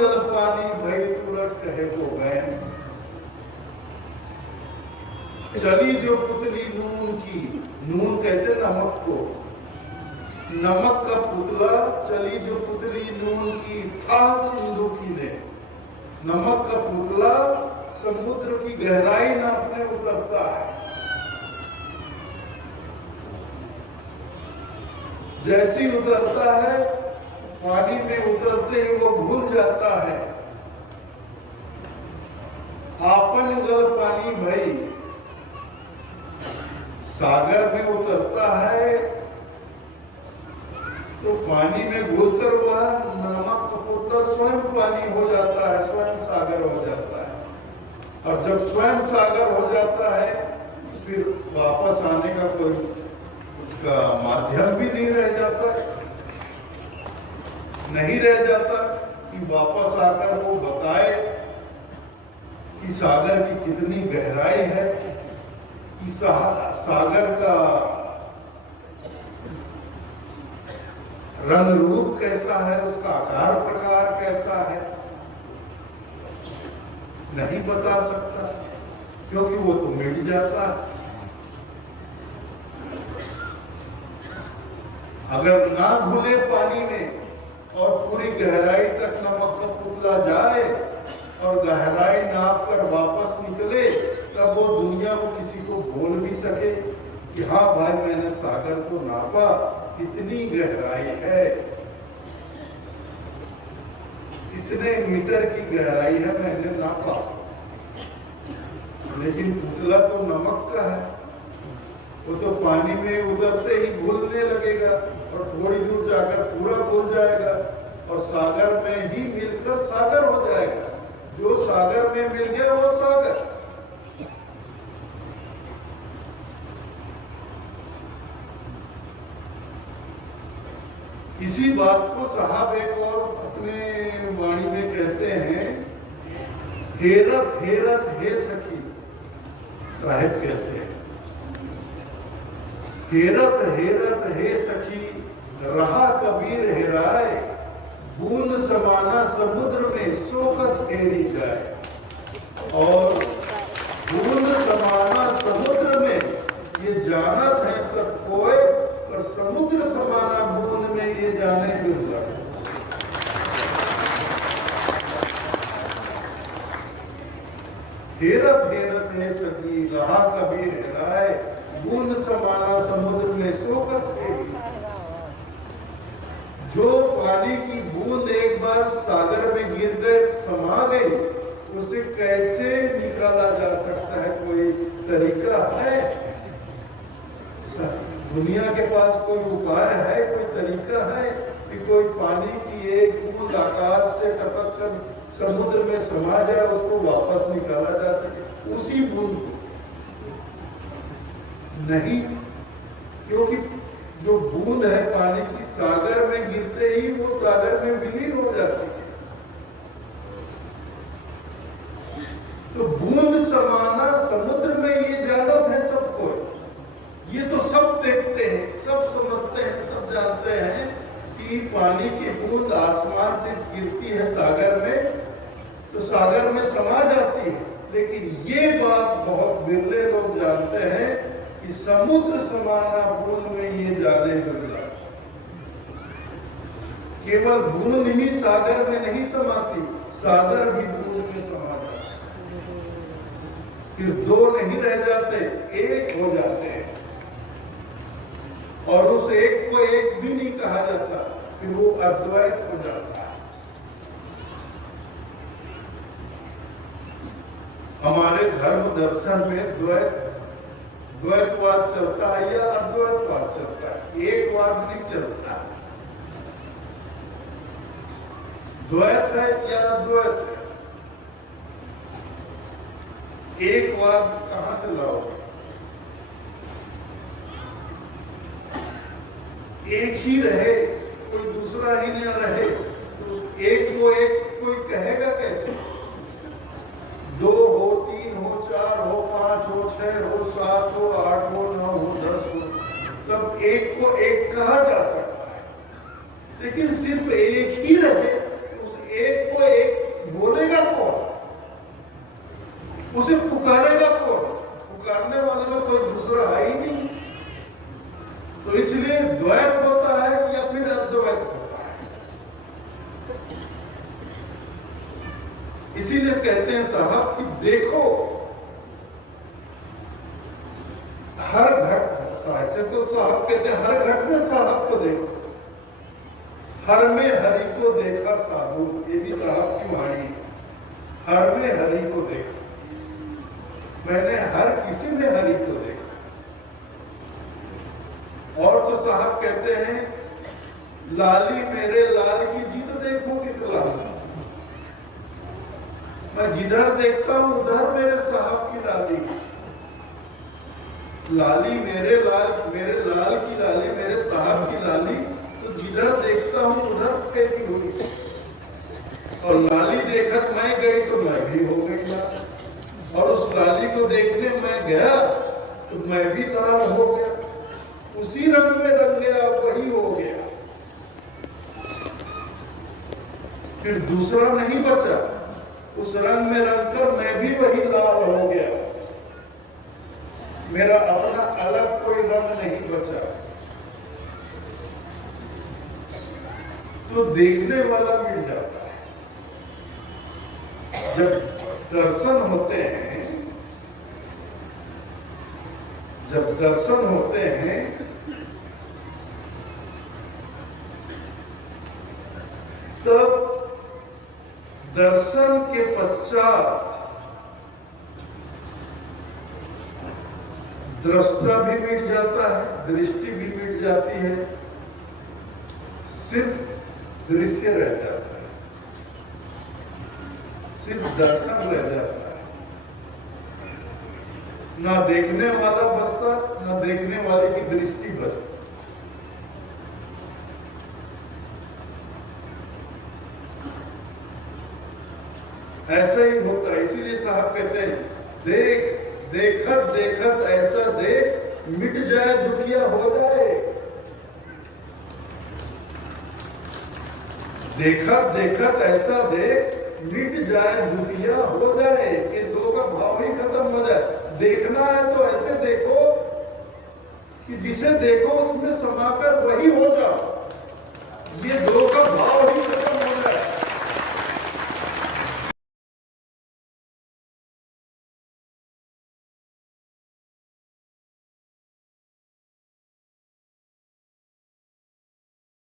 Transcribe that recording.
जल पानी भई तुरंत कहे हो गए। चली जो पुतली नून की, नून कहते नमक को, नमक का पुतला, चली जो पुतली नून की था सिंधु की ने। नमक का पुतला समुद्र की गहराई नापने उतरता है। जैसे ही उतरता है, पानी में उतरते ही वो भूल जाता है। आपन गल पानी भई, सागर में उतरता है तो पानी में घुलकर वह नमक का पुतला स्वयं पानी हो जाता है, स्वयं सागर हो जाता है। और जब स्वयं सागर हो जाता है फिर वापस आने का कोई उसका माध्यम भी नहीं रह जाता, नहीं रह जाता कि वापस आकर वो बताए कि सागर की कितनी गहराई है, कि सागर का रंग रूप कैसा है, उसका आकार प्रकार कैसा है, नहीं बता सकता क्योंकि वो तो मिट जाता है। अगर ना घुले पानी में और पूरी गहराई तक नमक का पुतला जाए और गहराई नाप कर वापस निकले, तब वो दुनिया को किसी को बोल भी सके कि हाँ भाई मैंने सागर को नापा, इतनी गहराई है, इतने मीटर की गहराई है, मैंने नापा। लेकिन पुतला तो नमक का है, वो तो पानी में उतरते ही घुलने लगेगा और थोड़ी दूर जाकर पूरा घुल जाएगा और सागर में ही मिलकर सागर हो जाएगा। जो सागर में मिल गया वो सागर। इसी बात को साहब एक और अपने वाणी में कहते हैं, हेरत हेरत हे सखी, साहिब कहते हैं, हेरत हेरत हे सखी, रहा कबीर हेराए, बूंद समाना समुद्र में सोकस फेरी जाए। और बूंद समाना समुद्र में ये जानत है सब कोई, पर समुद्र समाना बूंद में ये जाने दुर्लभ। हेरत हेरत है सखी, रहा कबीर हेराए, बूंद समाना समुद्र में सोकस फेरी। जो पानी की बूंद एक बार सागर में गिर गए, समा गई, उसे कैसे निकाला जा सकता है? कोई तरीका है? दुनिया के पास कोई उपाय है, कोई तरीका है कि कोई पानी की एक बूंद आकाश से टपक कर समुद्र में समा जाए, उसको वापस निकाला जा सके उसी बूंद को? नहीं, क्योंकि जो बूंद है पानी की, सागर में गिरते ही वो सागर में विलीन हो जाती है। तो बूंद समाना समुद्र में ये जानत है सबको, ये तो सब देखते हैं, सब समझते हैं, सब जानते हैं कि पानी की बूंद आसमान से गिरती है सागर में तो सागर में समा जाती है। लेकिन ये बात बहुत विरले लोग जानते हैं कि समुद्र समाना बूंद में ये जाने दुर्लभ। केवल बूंद ही सागर में नहीं समाती, सागर भी बूंद में समा जाता है। फिर दो नहीं रह जाते, एक हो जाते हैं। और उस एक को एक भी नहीं कहा जाता, फिर वो अद्वैत हो जाता है। हमारे धर्म दर्शन में द्वैतवाद चलता है या अद्वैतवाद चलता है, एकवाद नहीं चलता। द्वैत है या अद्वैत है? एकवाद कहां से लाओगे? एक ही रहे, कोई दूसरा ही न रहे, तो एक को एक कोई कहेगा कैसे? दो हो, तीन हो, चार हो, पांच हो, छह हो, सात हो, आठ हो, 9 हो, 10 हो, तब एक को एक कहा जा सकता है। लेकिन सिर्फ एक ही रहे, उस एक को एक उसे पुकारेगा कौन? पुकारने वाले में कोई दूसरा है ही नहीं। तो इसलिए द्वैत होता है या फिर अद्वैत होता है। इसीलिए कहते हैं साहब कि देखो हर घट, ऐसे तो साहब कहते हैं हर घट में साहब को देखो, हर में हरि को देखा साधु, ये भी साहब की वाणी। हर में हरि को देखा, मैंने हर किसी में हरि को देखा। और तो साहब कहते हैं लाली मेरे लाल की जीत देखोगे लाल, मैं जिधर देखता हूं उधर मेरे साहब की लाली। लाली मेरे लाल की लाली मेरे साहब की लाली, तो जिधर देखता हूं उधर कैसी होगी। और लाली देखत मैं गई तो मैं भी हो गई लाल, और उस लाली को देखने मैं गया तो मैं भी लाल हो गया, उसी रंग में रंग गया, वही हो गया। फिर दूसरा नहीं बचा, उस रंग में रंग कर मैं भी वही लाल हो गया, मेरा अपना अलग कोई रंग नहीं बचा। तो देखने वाला मिल जाता है। जब दर्शन होते हैं, जब दर्शन होते हैं तब दर्शन के पश्चात दृष्टा भी मिट जाता है, दृष्टि भी मिट जाती है, सिर्फ दृश्य रह जाता है, सिर्फ दर्शन रह जाता है। ना देखने वाला बचता, ना देखने वाले की दृष्टि बचती। ऐसा ही होता है। इसीलिए साहब कहते हैं देख देखत देखत ऐसा देख, मिट जाए दुनिया हो जाए। देखत देखत ऐसा देख, मिट जाए दुनिया हो जाए, कि दो का भाव ही खत्म हो जाए। देखना है तो ऐसे देखो कि जिसे देखो उसमें समाकर वही हो जाओ। ये दो का भाव